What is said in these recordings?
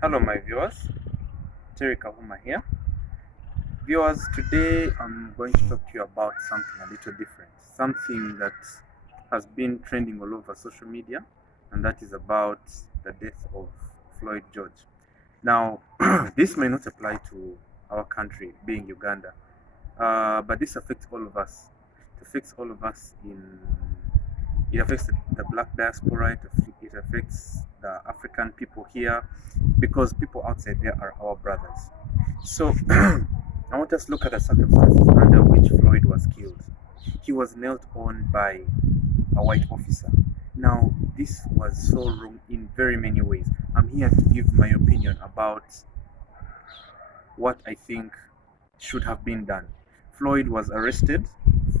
Hello, my viewers. Terry Kahuma here. Viewers, today I'm going to talk to you about something a little different, something that has been trending all over social media, and that is about the death of Floyd George. Now, this may not apply to our country, being Uganda, but this affects all of us. It affects all of us it affects the black diaspora, it affects the African people here, because people outside there are our brothers. So I want us to look at the circumstances under which Floyd was killed. He was knelt on by a white officer. Now, this was so wrong in very many ways. I'm here to give my opinion about what I think should have been done. Floyd was arrested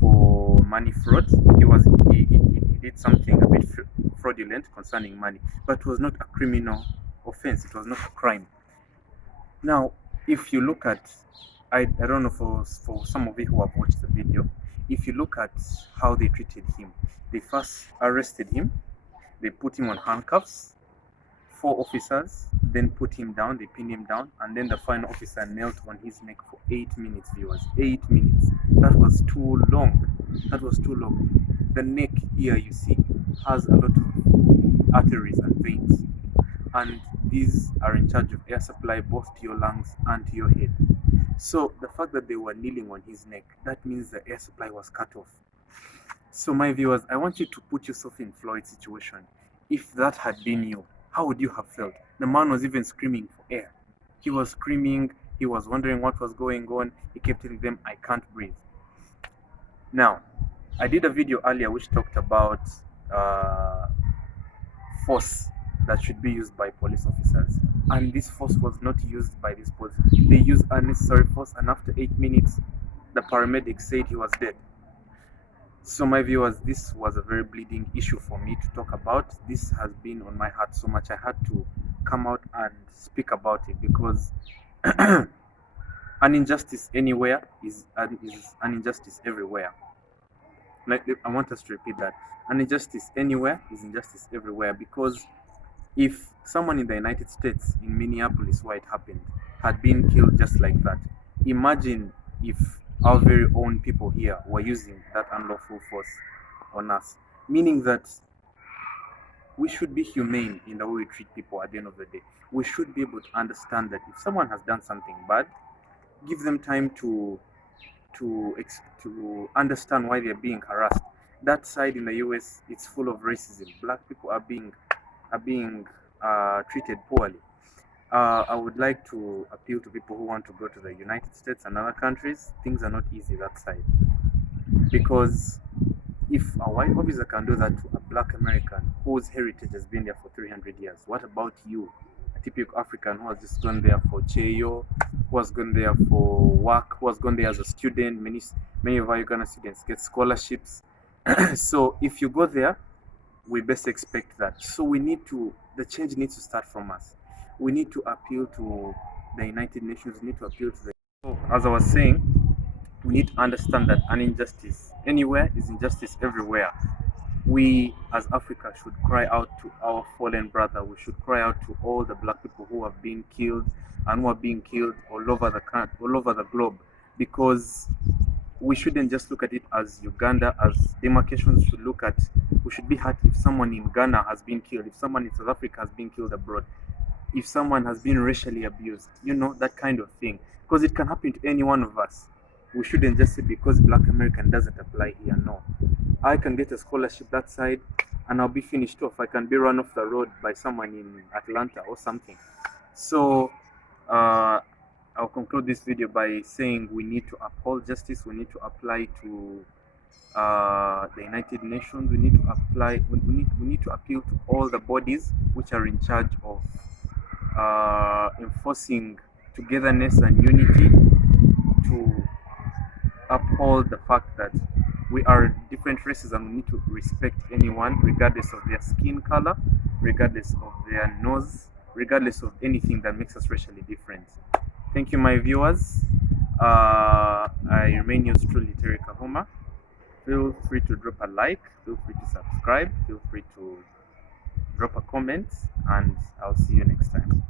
for money fraud. He did something a bit fraudulent concerning money, but it was not a criminal offense. It was not a crime. Now, if you look at, I don't know for some of you who have watched the video, if you look at how they treated him, they first arrested him, they put him on handcuffs, four officers, then put him down, they pinned him down, and then the final officer knelt on his neck for 8 minutes, viewers. 8 minutes. That was too long. That was too long. The neck here, you see, has a lot of arteries and veins, and these are in charge of air supply both to your lungs and to your head. So the fact that they were kneeling on his neck, that means the air supply was cut off. So my viewers, I want you to put yourself in Floyd's situation. If that had been you, how would you have felt? The man was even screaming for air. He was screaming, he was wondering what was going on. He kept telling them, I can't breathe. Now, I did a video earlier which talked about force that should be used by police officers, and this force was not used by this police. They used unnecessary force, and after 8 minutes the paramedic said he was dead. So my viewers, this was a very bleeding issue for me to talk about. This has been on my heart so much I had to come out and speak about it, because an injustice anywhere is an injustice everywhere. Like, I want us to repeat that. An injustice anywhere is injustice everywhere, because if someone in the United States, in Minneapolis where it happened, had been killed just like that, imagine if our very own people here were using that unlawful force on us. Meaning that we should be humane in the way we treat people at the end of the day. We should be able to understand that if someone has done something bad, give them time to understand why they're being harassed. That side in the US, it's full of racism. Black people are being treated poorly. I would like to appeal to people who want to go to the United States and other countries. Things are not easy that side, because if a white officer can do that to a black American whose heritage has been there for 300 years, what about you, a typical African who has just gone there for cheyo, who has gone there for work, who has gone there as a student? Many of our Ugandan students get scholarships. So if you go there, we best expect that. So the change needs to start from us. We need to appeal to the United Nations, we need to appeal to the... So, as I was saying, we need to understand that an injustice anywhere is injustice everywhere. We as Africa should cry out to our fallen brother. We should cry out to all the black people who have been killed and who are being killed all over the globe, because we shouldn't just look at it as Uganda as demarcations. We should be hurt if someone in Ghana has been killed, if someone in South Africa has been killed abroad, if someone has been racially abused, that kind of thing, because it can happen to any one of us. We shouldn't just say because Black American doesn't apply here. No, I can get a scholarship that side and I'll be finished off. I can be run off the road by someone in Atlanta or something. So I'll conclude this video by saying we need to uphold justice. We need to apply to the United Nations. We need to appeal to all the bodies which are in charge of enforcing togetherness and unity, to uphold the fact that we are different races and we need to respect anyone regardless of their skin color, regardless of their nose, regardless of anything that makes us racially different. Thank you, my viewers. I remain yours truly, Terry Kahuma. Feel free to drop a like, feel free to subscribe, feel free to drop a comment, and I'll see you next time.